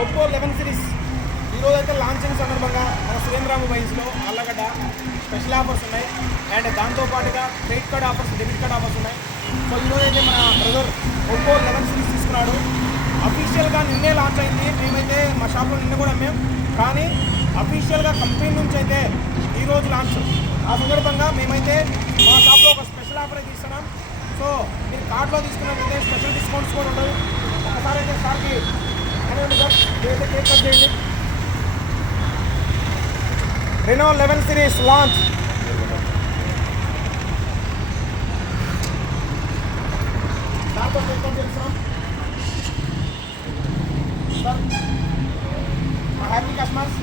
Oppo 11 series ఈరోజు అయితే launching సందర్భంగా మన సురేంద్ర మొబైల్స్లో అల్లగడ్డ స్పెషల్ ఆఫర్స్ ఉన్నాయి. అండ్ దాంతోపాటుగా credit card offers, debit card offers ఉన్నాయి. సో ఈరోజు అయితే మన బ్రదర్ ఒప్పో 11 సిరీస్ తీసుకున్నాడు. అఫీషియల్గా నిన్నే లాంచ్ అయింది. మేమైతే మా షాప్లో నిన్న కూడా అమ్మాం, కానీ అఫీషియల్గా కంపెనీ నుంచి అయితే ఈరోజు లాంచ్. ఆ సందర్భంగా మేమైతే మా షాప్లో ఒక స్పెషల్ ఆఫర్ అయితే ఇస్తున్నాం. సో మీరు కార్డులో తీసుకున్నట్లయితే స్పెషల్ డిస్కౌంట్స్ కూడా ఉంటుంది. ఒకసారి అయితే సార్కి కేక్ కట్ చేయండి. Reno 11 series launch. దాంతో కేక్ కట్ చేస్తున్నాం సార్. మా హ్యాపీ కస్టమర్స్.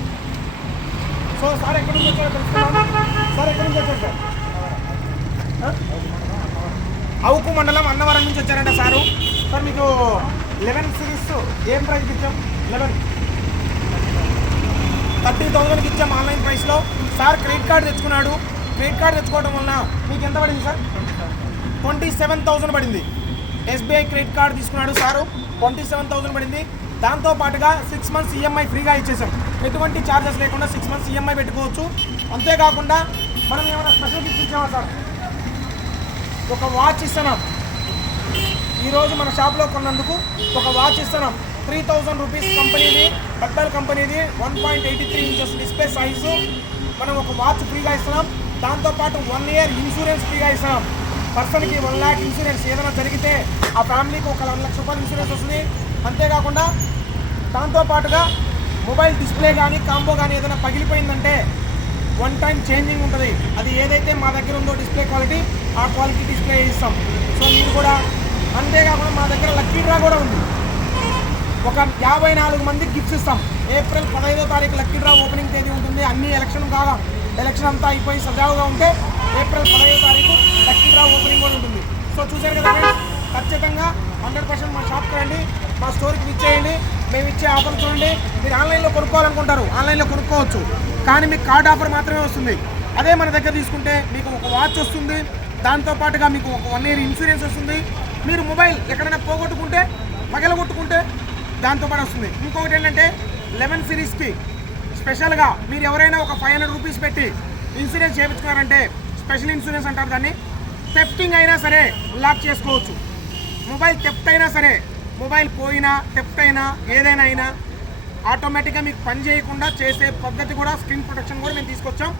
సో సార్ ఎక్కడి నుంచి వచ్చారో తెలుసుకున్నాం. సార్ ఎక్కడి నుంచి వచ్చారు సార్? అవుకు మండలం అన్నవరం నుంచి వచ్చారంట సారు. సార్ మీకు 11 సిరీస్ ఏం ప్రైస్కి ఇచ్చాం? 30,000కి ఇచ్చాం ఆన్లైన్ ప్రైస్లో. సార్ క్రెడిట్ కార్డు తెచ్చుకున్నాడు. క్రెడిట్ కార్డు తెచ్చుకోవడం వలన మీకు ఎంత పడింది సార్? 27,000 పడింది. ఎస్బీఐ క్రెడిట్ కార్డు తీసుకున్నాడు సారు, 27,000 పడింది. దాంతోపాటుగా 6 months ఈఎంఐ ఫ్రీగా ఇచ్చేసాం. ఎటువంటి ఛార్జెస్ లేకుండా 6 months ఈఎంఐ పెట్టుకోవచ్చు. అంతేకాకుండా మనం ఏమైనా స్పెషల్ గిఫ్ట్ ఇచ్చామా సార్? ఒక వాచ్ ఇస్తున్నాం. ఈరోజు మన షాప్లో కొన్నందుకు ఒక వాచ్ ఇస్తున్నాం. 3,000 రూపీస్ కంపెనీది, బట్టల్ కంపెనీది, 1.83 inches డిస్ప్లే సైజు. మనం ఒక వాచ్ ఫ్రీగా ఇస్తున్నాం. దాంతోపాటు 1 year ఇన్సూరెన్స్ ఫ్రీగా ఇస్తున్నాం. పర్సన్కి 1 lakh ఇన్సూరెన్స్. ఏదైనా జరిగితే ఆ ఫ్యామిలీకి ఒక 1 lakh రూపాయలు ఇన్సూరెన్స్ వస్తుంది. అంతేకాకుండా దాంతోపాటుగా మొబైల్ డిస్ప్లే కానీ కాంబో కానీ ఏదైనా పగిలిపోయిందంటే 1 time చేంజింగ్ ఉంటుంది. అది ఏదైతే మా దగ్గర ఉందో డిస్ప్లే క్వాలిటీ, ఆ క్వాలిటీ డిస్ప్లే ఇస్తాం. సో మీరు కూడా. అంతేకాకుండా మా దగ్గర లక్కీ డ్రా కూడా ఉంది. ఒక 54 మందికి గిఫ్ట్స్ ఇస్తాం. ఏప్రిల్ 15వ తారీఖు లక్కీ డ్రా ఓపెనింగ్ తేదీ ఉంటుంది. అన్ని ఎలక్షన్ అంతా అయిపోయి సజావుగా ఉంటే ఏప్రిల్ 15వ తారీఖు లక్కీ డ్రా ఓపెనింగ్ కూడా ఉంటుంది. సో చూశారు కదా ఫ్రెండ్స్, ఖచ్చితంగా 100% మా షాప్కి రండి, మా స్టోర్కి ఇచ్చేయండి. మేము ఇచ్చే ఆఫర్ చూడండి. మీరు ఆన్లైన్లో కొనుక్కోవాలనుకుంటారు, ఆన్లైన్లో కొనుక్కోవచ్చు, కానీ మీకు కార్డ్ ఆఫర్ మాత్రమే వస్తుంది. అదే మన దగ్గర తీసుకుంటే మీకు ఒక వాచ్ వస్తుంది. దాంతోపాటుగా మీకు ఒక 1 year ఇన్సూరెన్స్ వస్తుంది. మీరు మొబైల్ ఎక్కడైనా పోగొట్టుకుంటే, పగలగొట్టుకుంటే దాంతోపాటు వస్తుంది. ఇంకొకటి ఏంటంటే 11 సిరీస్కి స్పెషల్గా మీరు ఎవరైనా ఒక 500 రూపీస్ పెట్టి ఇన్సూరెన్స్ చేయించుకున్నారంటే, స్పెషల్ ఇన్సూరెన్స్ అంటారు దాన్ని, థెఫ్టింగ్ అయినా సరే లాక్ చేసుకోవచ్చు. మొబైల్ థెఫ్ట్ అయినా సరే, మొబైల్ పోయినా థెఫ్ట్ అయినా ఏదైనా అయినా ఆటోమేటిక్గా మీకు పని చేయకుండా చేసే పద్ధతి కూడా, స్క్రీన్ ప్రొటెక్షన్ కూడా మేము తీసుకొచ్చాం.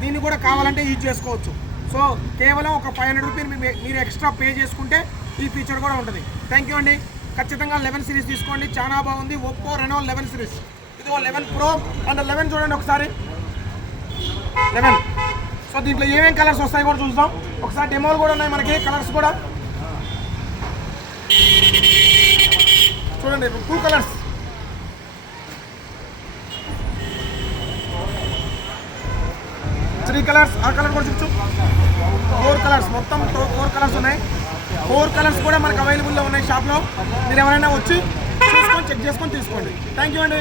దీన్ని కూడా కావాలంటే యూజ్ చేసుకోవచ్చు. సో కేవలం ఒక 500 రూపీస్ మీరు ఎక్స్ట్రా పే చేసుకుంటే ఈ ఫీచర్ కూడా ఉంటుంది. థ్యాంక్ యూ అండి. ఖచ్చితంగా 11 సిరీస్ తీసుకోండి, చాలా బాగుంది. Oppo Reno 11 series. ఇదిగో 11 Pro అండ్ 11 చూడండి ఒకసారి. 11. సో దీంట్లో ఏమేమి కలర్స్ వస్తాయి కూడా చూద్దాం. ఒకసారి డెమోలు కూడా ఉన్నాయి మనకి, కలర్స్ కూడా చూడండి. 2 కలర్స్, 3 కలర్స్. ఆ కలర్ కూడా చూపించు. 4 కలర్స్, మొత్తం 4 కలర్స్ ఉన్నాయి. 4 కలర్స్ కూడా మనకు అవైలబుల్లో ఉన్నాయి షాప్లో. మీరు ఎవరైనా వచ్చి చూసుకొని చెక్ చేసుకొని తీసుకోండి. థ్యాంక్ యూ అండి.